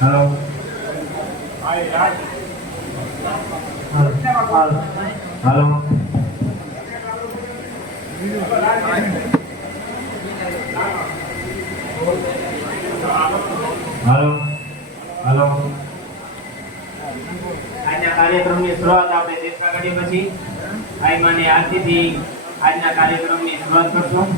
Hello hello hello hello આજના કાર્યક્રમની શરૂઆત આપણે દેશના ઘડી પછી આઈ માની આરતીથી આજના કાર્યક્રમની શરૂઆત કરશું.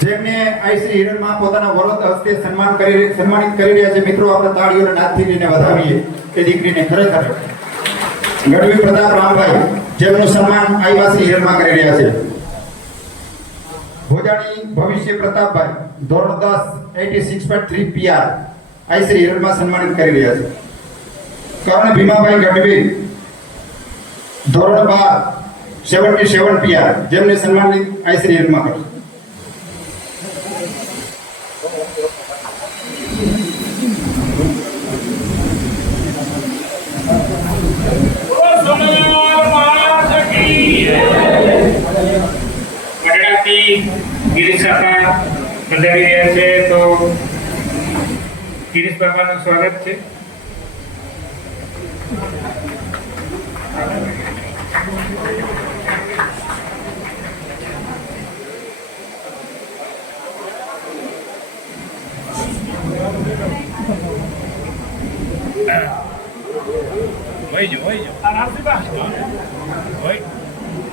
જેમને આઈશ્રી હિરણમાં પોતાના વરદ હસ્તે સન્માનિત કરી રહ્યા છે. મિત્રો આપણે તાળીઓના નાદથી લઈને વધાવીએ એ દીકરીને. ખરેખર ગઢવી પ્રતાપ રામભાઈ જેમનું સન્માન આઈવાસી હિરણમાં કરી રહ્યા છે. ભોજાણી ભવિષ્ય પ્રતાપભાઈ ધોરણ 10 86.3 પીઆર આઈશ્રી હિરણમાં સન્માનિત કરી રહ્યા છે. કર્ણ ભીમાભાઈ ગઢવી ધોરણ 12 77 પીઆર જેમને સન્માનિત આઈશ્રી હિરણમાં કરશે. ગિરીશ કાકા પધારી રહ્યા છે, તો ગિરીશ બાબાનું સ્વાગત છે.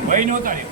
વહી નો તારી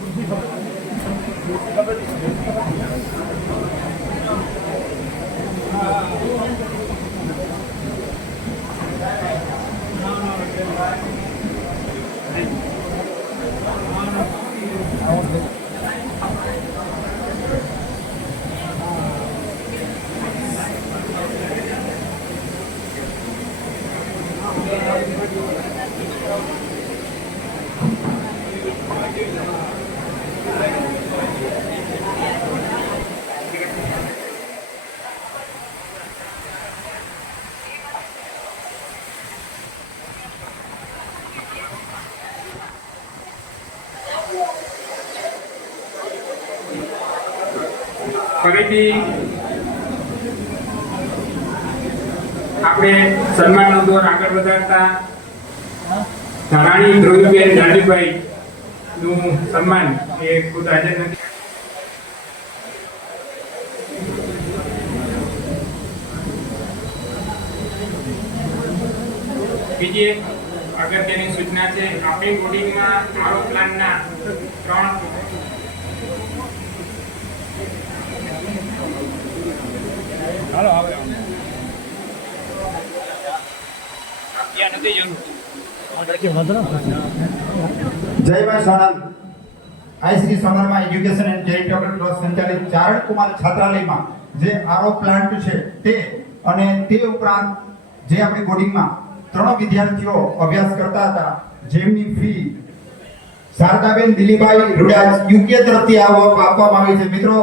ફરીથી આપણે સન્માનનો દોર આગળ વધારતા ધારાણી ધ્રુવીબેન જાડીભાઈ નું સન્માન એ ખુદ હાજર નથી. બીજી એક અગત્યની સૂચના છે. આપણી બોર્ડિંગમાં આરો પ્લાનના 3 હાલો આવે ત્યાં નથી જવાનું. જય મા સોનલ આઈશ્રી સમરમાં એજ્યુકેશન એન્ડ ચેરિટેબલ ટ્રસ્ટ સંચાલિત ચારણકુમાર છાત્રાલયમાં જે આરો પ્લાન્ટ છે તે અને તે ઉપરાંત જે આપણી બોર્ડિંગમાં 3 વિદ્યાર્થીઓ અભ્યાસ કરતા હતા જેમની ફી શારદાબેન દિલીપભાઈ રૂડાજ યુકે તરફથી આપવામાં આવી છે. મિત્રો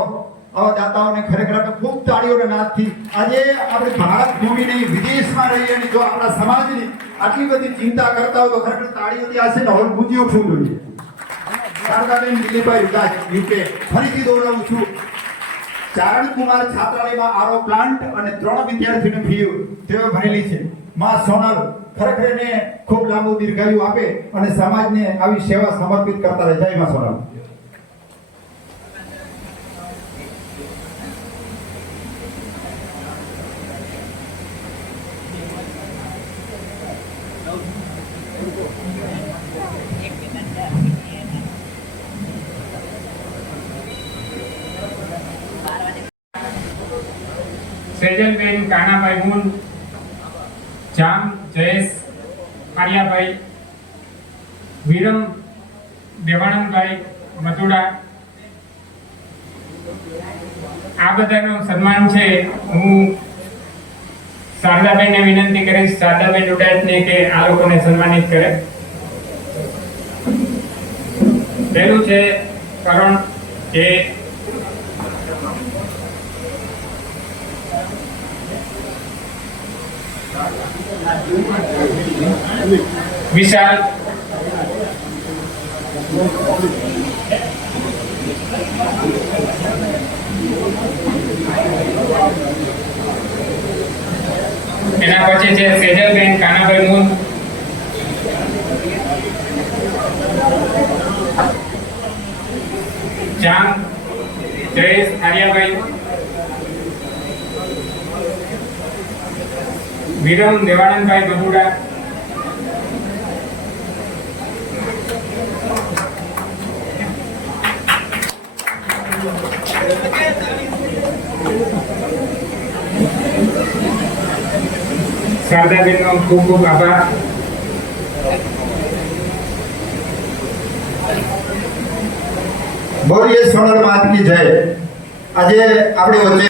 આવા દાતાઓને ખરેખર ખૂબ તાળીઓના નાદથી આજે આપણે ભારત ભૂમિ નહીં વિદેશમાં રહીએ અને જો આપણા સમાજની આટલી બધી ચિંતા કરતા હોય તો ખરેખર તાળીઓથી આ છે ને હોલ ગુંજી ઉઠવું જોઈએ. શારદાબેન દિલીપભાઈ રૂડાજ યુકે ફરીથી દોહરાવું છું. ચારણકુમાર છાત્રાલયમાં આરો પ્લાન્ટ અને 3 વિદ્યાર્થીઓની ફી તેઓ ભરેલી છે. માં સોનલ ખરેખર એને ખૂબ લાંબુ દીર્ઘાયુ આપે અને સમાજને આવી સેવા સમર્પિત કરતા રહે. જય માં સોનલ. સેજલબેન કાનાભાઈ મુન જામ જયેશ ખારિયાભાઈ, વિરમ દેવાનંદભાઈ મધુડા, આ બધાનું સન્માન છે. હું શારદાબેનને વિનંતી કરીશ, શારદાબેન ડોડાઈતને, કે આ લોકોને સન્માનિત કરે. પહેલું છે કરણ કે વિશાલ, એના પછી છે સેજલબેન કાનાભાઈ મુન, જામ જયેશ આર્યાભાઈ, વિરમ દેવાનંદભાઈ મધુડા, શારદાબેનનો ખૂબ ખૂબ આભાર. બોલીએ સોનલ માત કી જય. આજે આપણી વચ્ચે